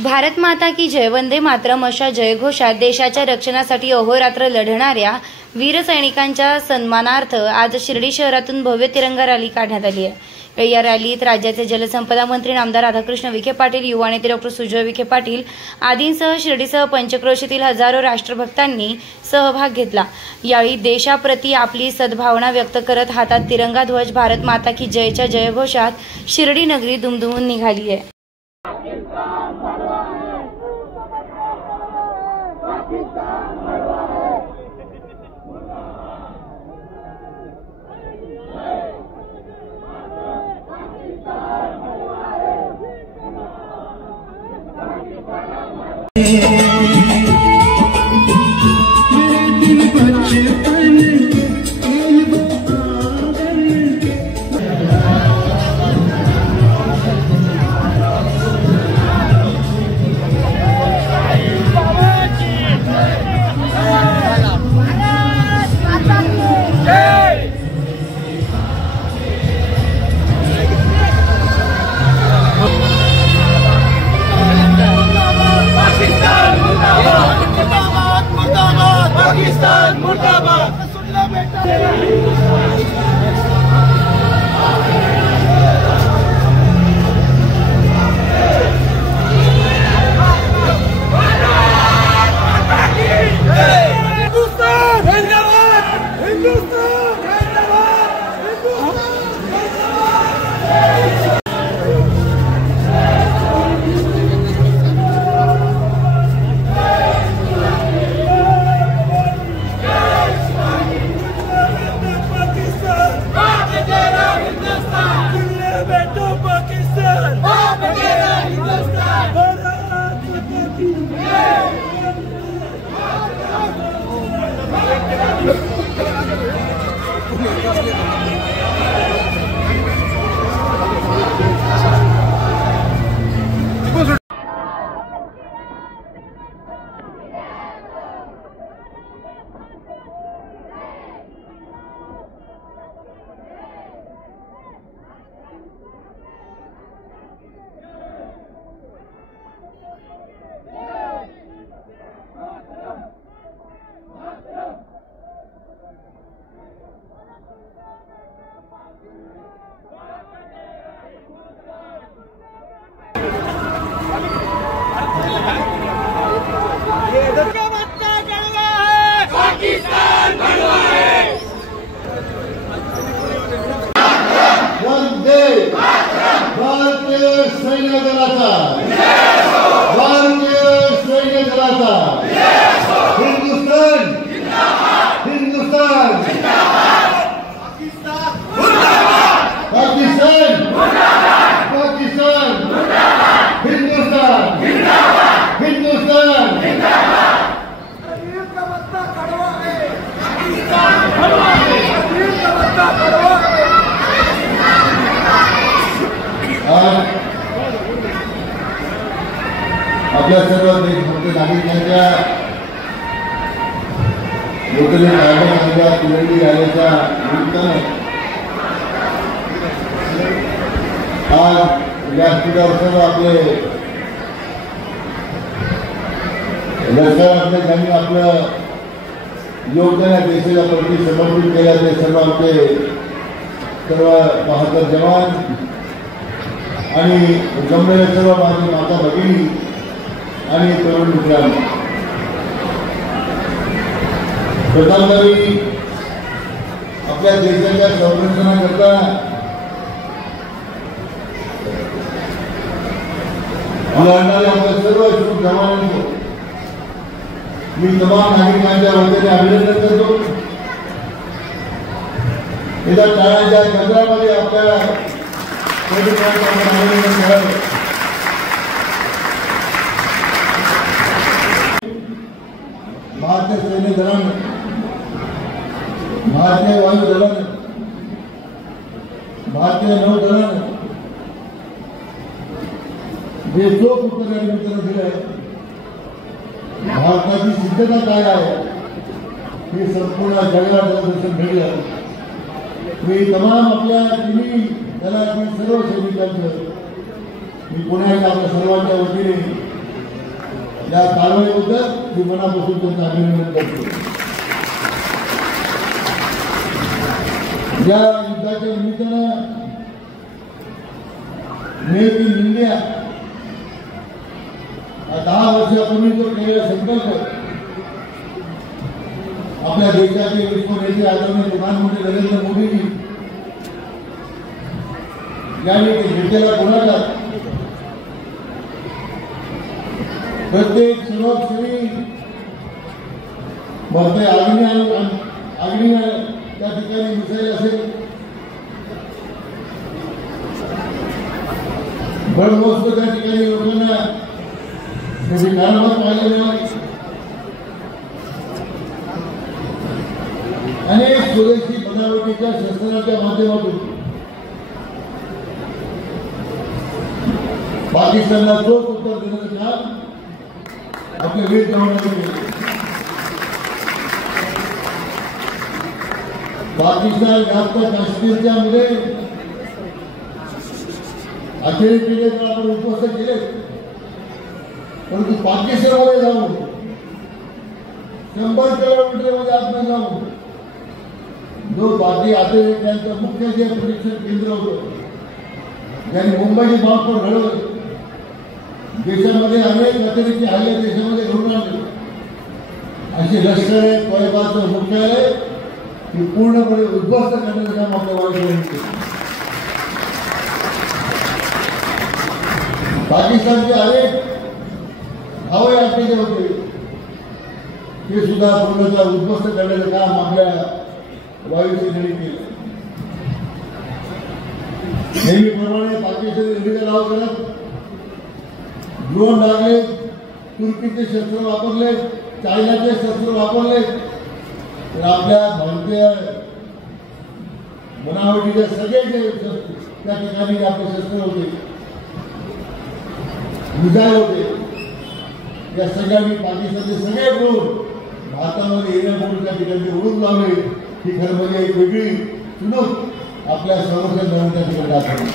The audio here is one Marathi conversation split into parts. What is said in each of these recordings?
भारत माता की जय, वंदे मातरम अशा जयघोषात देशाच्या रक्षणासाठी अहोरात्र लढणाऱ्या वीर सैनिकांच्या सन्मानार्थ आज शिर्डी शहरातून भव्य तिरंगा रॅली काढण्यात आली आहे। या रॅलीत राज्याचे जलसंपदा मंत्री नामदार राधाकृष्ण विखे पाटील, युवा नेते डॉ. सुजय विखे पाटील आदींसह शिर्डीसह पंचक्रोशीतील हजारो राष्ट्रभक्तांनी सहभाग घेतला। यावेळी देशाप्रती आपली सद्भावना व्यक्त करत हातात तिरंगा ध्वज भारत माता की जयच्या जयघोषात शिर्डी नगरी दुमदुमून निघाली आहे। पाकिस्तान मुर्दाबाद। सैन्य दलाचा, भारतीय सैन्य दलाचा हिंदुस्तान हिंदुस्तान पाकिस्तान पाकिस्तान हिंदुस्तान हिंदुस्तान आपल्या सर्व देशभक्त नागरिकांच्या लोकशाही कायद्याच्या तिरंगी रॅलीच्या निमित्ताने आज व्यासपीठावर सर्व आपले लष्करातले ज्यांनी आपलं योगदान या देशाच्या प्रती समर्पित केलं ते सर्व आमचे सर्व बहादूर जवान आणि जमलेल्या सर्व माझी माता भगिनी आणि तरुण मित्रांनो, प्रधानमंत्री आपल्या देशाच्या संरक्षणाकरता लढणाऱ्या आपल्या सर्व शूर जवानांचं मी तमाम नागरिकांच्या वतीने अभिनंदन करतो। येत्या काळाच्या केंद्रामध्ये आपल्या भारतीय सैन्य दलानं, भारतीय वायू दलानं, भारतीय नौदलानं जे चोख उत्तर या निमित्तानं दिलं आहे, भारताची सिद्धता काय आहे हे संपूर्ण जगाला दर्शन घडलं। मी तमाम आपल्या तिन्ही दलातील सर्व सैनिकांचं मी पुन्हा एकदा आपल्या सर्वांच्या वतीने या कारवाईबद्दल मी मनापासून त्यांचं अभिनंदन करतो. या युद्धाच्या निमित्तानं मेक इन इंडिया 10 वर्षापूर्वी जो केलेला संकल्प आपल्या देशाचे विश्व नेते आदरणीय प्रधानमंत्री नरेंद्र मोदीजी यांनी घेतलेला पुढाकार प्रत्येक सेवकश्री भरते अग्नी त्या ठिकाणी मिसाईल असेल, ब्रह्मोत्सव त्या ठिकाणी लोकांना त्याची कारावार पाहिलेली अनेक स्वदेशी बनावटीच्या शस्त्रांच्या माध्यमातून पाकिस्तानला चोख उत्तर देण्याचं काम आपल्या वीर जवानांनी केले. पाकिस्तान व्याप्त काश्मीरच्या मध्ये अखेरी किल्ले तर आपण उद्ध्वस्त केले, परंतु पाकिस्तानमध्ये जाऊन 100 किलोमीटरमध्ये आतमध्ये जाऊन जो बाकी अतिरेक्यांचं मुख्य जे परीक्षण केंद्र होतं, ज्यांनी मुंबईची बाप घडवलं, देशामध्ये अनेक अतिरेकी हल्ले देशामध्ये घडून आणले, अशी लष्कर आहे तोयबाचं मुख्यालय ही पूर्णपणे उद्ध्वस्त करण्याचं काम आपल्या वायुसेनेने केलं. पाकिस्तानचे अनेक हवाई अड्डे जे होते ते सुद्धा पूर्णतः उद्ध्वस्त करण्याचं काम आपल्या वायुसेनेने केलं. नेहमीप्रमाणे पाकिस्तानी निर्णय करत ड्रोन लागले, तुर्कीचे शस्त्र वापरले, चायनाचे शस्त्र वापरले, तर आपल्या भारतीय बनावटीचे सगळे जे त्या ठिकाणी आपले शस्त्र होते, मिसाईल होते, या सगळ्यांनी पाकिस्तानचे सगळे ड्रोन भारतामध्ये येण्यापूर्वी त्या ठिकाणी उडून लावले. ही खरं म्हणजे एक वेगळी चुनूक आपल्या संरक्षण दलाच्या ठिकाणी दाखवली.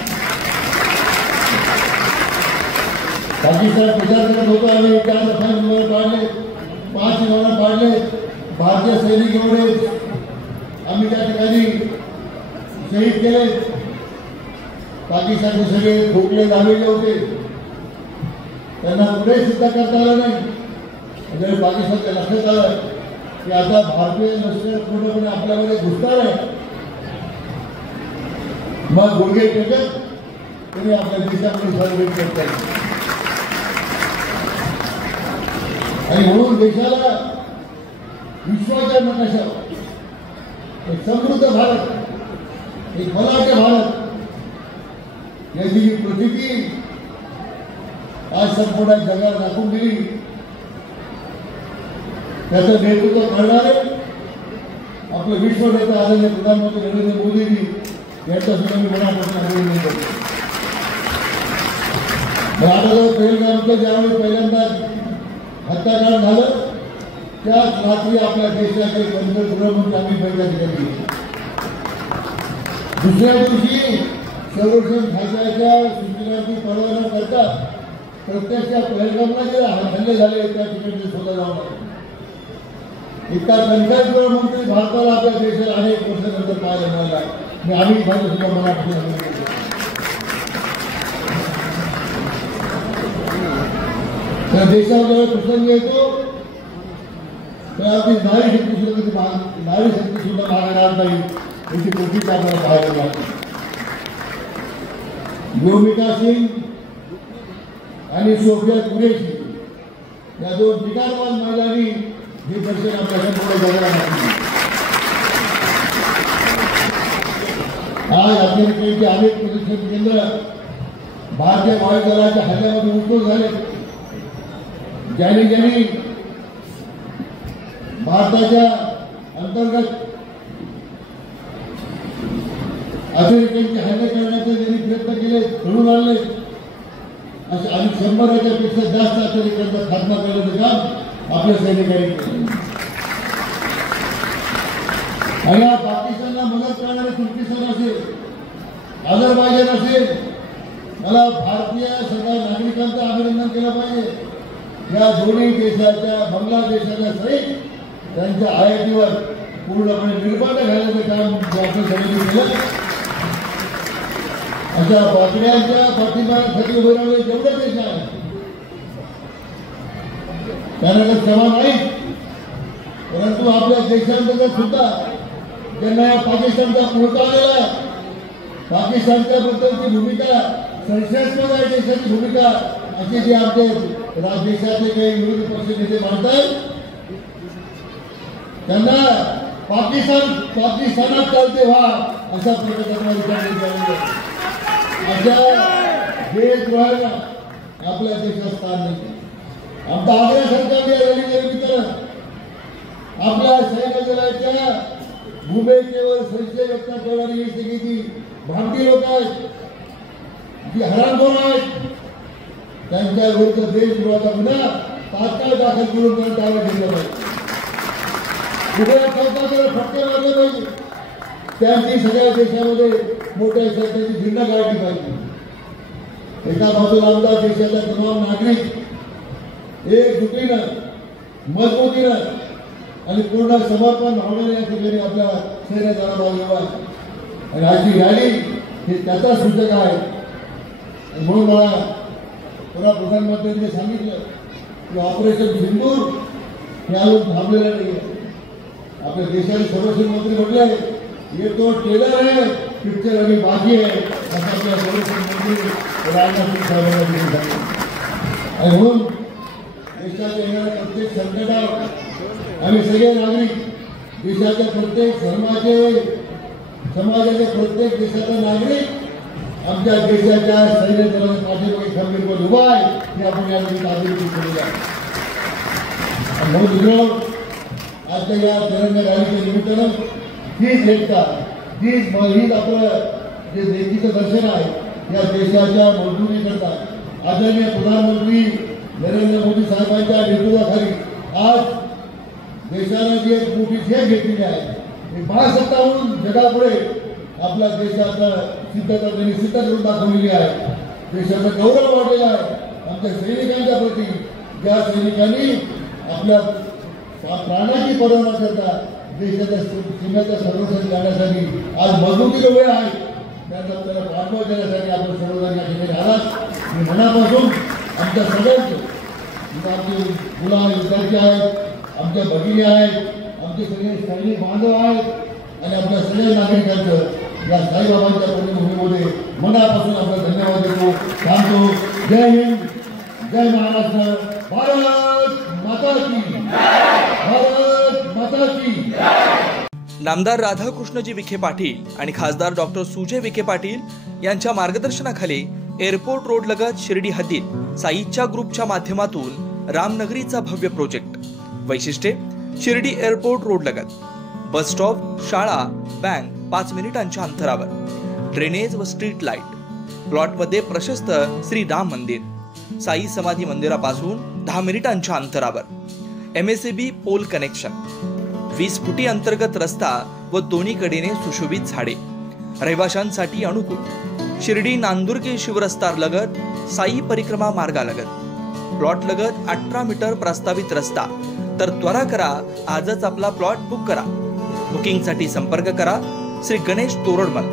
पाकिस्तान प्रचार करत होतो आम्ही 4 विमान पाडले, 5 विमान पाडले, भारतीय सैनिक एवढे आम्ही त्या ठिकाणी शहीद केले. पाकिस्तानचे सगळे खोकले झालेले होते, त्यांना पुढे सुद्धा करता आलं नाही. म्हणजे पाकिस्तानच्या लक्षात आलं की आता भारतीय लष्कर पूर्णपणे आपल्यामध्ये घुसणार आहे. मग गुडघे टेकत त्यांनी आपल्या देशामध्ये सर्वेक्षण करतात आणि म्हणून देशाला विश्वाच्या नकाशावर एक समृद्ध भारत, एक बलाढ्य भारत याची जी प्रतीकी आज संपूर्ण जगाला दाखवून दिली, त्याचं नेतृत्व करणारे आपले विश्व नेता आदरणीय प्रधानमंत्री नरेंद्र मोदीजी यांचा सुद्धा मी मनापासून अभिनंदन करतो. आता पेहलगामचं ज्यावेळी पहिल्यांदा हत्याकांड झालं त्याच रात्री आपल्या देशाचे केंद्रीय गृहमंत्री अमित भाई त्या ठिकाणी गेले. दुसऱ्या दिवशी संरक्षण खात्याच्या सूचनांची पर्वा न करता प्रत्यक्ष पेहलगामला जे हल्ले झाले त्या ठिकाणी स्वतः जाऊन आले. इतका कंठात गृहमंत्री भारताला आपल्या देशाला अनेक वर्षानंतर पाहायला मिळाला. मी अमित भाई सुद्धा मनापासून अभिनंदन करतो. त्या देशामध्ये प्रसंग येतो तर आपली नारी शक्ती सुद्धा मागे राहत नाही याची कृती आपल्याला पाहायला लागते. योमिका सिंग आणि सोफिया कुरेशी या 2 ठिकाणवान महिलांनी हे दर्शन आपल्या संपूर्ण जगाला घातले. आज अमेरिकेचे अनेक प्रशिक्षण केंद्र भारतीय वायुदलाच्या हल्ल्यामध्ये उद्धव झाले. ज्यांनी भारताच्या अंतर्गत अमेरिकेचे हल्ले करण्याचे त्यांनी प्रयत्न केले, घडून आणले. असे आणि 100 पेक्षा जास्त अमेरिकेचा खात्मा करण्याचं काम आपल्या सैनिकांनी केलं. आणि या पाकिस्तानला मदत करणारे तुर्किस्तान असेल, अझरबायजान असेल, मला भारतीय सगळ्या नागरिकांचं अभिनंदन केलं पाहिजे. या दोन्ही देशाच्या बांगलादेशाच्या सहित त्यांच्या आयातीवर पूर्णपणे निर्बंध घालण्याचं काम आपल्या समितीने केलं. अशा बातम्यांच्या पाठिंब्यासाठी उभे राहणे जेवढे देश आहे त्यांना तर क्षमा नाही, परंतु आपल्या देशांतर्गत सुद्धा ज्यांना या पाकिस्तानचा पुरता आलेला आहे, पाकिस्तानच्या बद्दलची भूमिका संशयास्पद आहे, देशाची भूमिका अशी जी आमचे देशाचे काही विरोधी पक्ष नेते मांडतात त्यांना पाकिस्तानात चालते व्हा अशा प्रकारचा विचार अशा देशद्रोहाला आपल्या देशात स्थान नाही. आमचा आग्रह सरकारने झाली आपल्या सैन्य दलाच्या भूमिकेवर संशय व्यक्त करणारी ही सगळी जी भारतीय लोक आहेत, जी हरामखोर आहेत, त्यांच्या विरुद्ध देशद्रोहाचा गुन्हा तात्काळ दाखल करून त्यांना ताब्यात घेतला पाहिजे. उभ्या चौकाकडे फटके मारले पाहिजे. त्यांची सगळ्या देशामध्ये मोठ्या त्यांची झेंडा काढली पाहिजे. एका बाजूला आमदार देशाच्या तमाम नागरिक एकजुटीनं मजबूतीनं आणि पूर्ण समर्पण भावनेने या ठिकाणी आपल्या सैन्याला लावलेला आहे आणि आजची रॅली हे त्याचा सूचक आहे. म्हणून मला पुन्हा प्रधानमंत्र्यांनी सांगितलं की ऑपरेशन सिंदूर हे अजून थांबलेलं नाही. आपल्या देशाचे संरक्षण मंत्री म्हटले हे तो ट्रेलर आहे, पिक्चर अभी बाकी आहे असं आपल्या संरक्षण मंत्री राजनाथ सिंग साहेबांना सांगितलं. आणि म्हणून देशाच्या येणाऱ्या प्रत्येक संकटात आम्ही सगळे नागरिक देशाच्या प्रत्येक समाजाचे प्रत्येक देशाचा नागरिक आमच्या देशाच्या सैन्य दलाच्या पाठीमागे खंबीरपणे उभा आहे हे आपण या नागरिक केलेलं आहे. म्हणून आजच्या या तिरंगा रॅलीच्या निमित्तानं हीच एकता हीच आपलं जे देवीचं दर्शन आहे या देशाच्या मजबुती करता आदरणीय प्रधानमंत्री नरेंद्र मोदी साहेबांच्या नेतृत्वाखाली आज देशानं जी एक मोठी झेप घेतलेली आहे महासत्ता म्हणून जगापुढे आपल्या देशाचं सिद्धता त्यांनी सिद्ध करून दाखवलेली आहे. देशाचा गौरव वाढलेला आहे आमच्या सैनिकांच्या प्रती, ज्या सैनिकांनी आपल्या प्राणाची पर्वा न करता देशाच्या सीमेचं संरक्षण करण्यासाठी आज मजबुतीला वेळ आहे. त्यांना आपल्याला पाठबळ देण्यासाठी आपण सर्वजण या ठिकाणी आलात. मी मनापासून आमच्या सगळ्यांचं आमचे मुलं विद्यार्थी आहेत, आमच्या भगिनी आहेत, आमचे सगळे सैनिक बांधव आहेत आणि आपल्या सगळ्या नागरिकांचं या साईबाबांच्या प्रतिभूमीमध्ये मनापासून आपला धन्यवाद देतो. थांबतो. जय हिंद, जय महाराष्ट्र, भारत माता की, भारत माता की. नामदार राधाकृष्णजी विखे पाटील आणि खासदार डॉक्टर सुजय विखे पाटील यांच्या मार्गदर्शनाखाली एअरपोर्ट रोड लगत शिर्डी हद्दीत साईच्या ग्रुपच्या माध्यमातून रामनगरीचा भव्य प्रोजेक्ट. वैशिष्ट्ये: शिर्डी एअरपोर्ट रोड लगत बस स्टॉप, शाळा, बँक 5 मिनिटांच्या अंतरावर, ड्रेनेज व स्ट्रीट लाईट, प्लॉटमध्ये प्रशस्त श्री राम मंदिर, साई समाधी मंदिरापासून 10 मिनिटांच्या अंतरावर, MSAB पोल कनेक्शन, 20 फुटी अंतर्गत रस्ता व दोन्ही कडेने सुशोभित झाडे, रहिवाशांसाठी अनुकूल. शिर्डी नांदुर्गे शिवरस्ता लगत साई परिक्रमा मार्गालगत, प्लॉट लगत 18 मीटर प्रस्तावित रस्ता. तर त्वरा करा, आजच आपला प्लॉट बुक करा. बुकिंगसाठी संपर्क करा श्री गणेश तोरडमल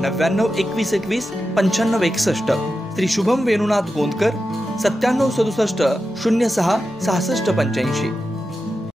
99 21 21 95 61, श्री शुभम वेणुनाथ गोंदकर 97 67 06 66 85.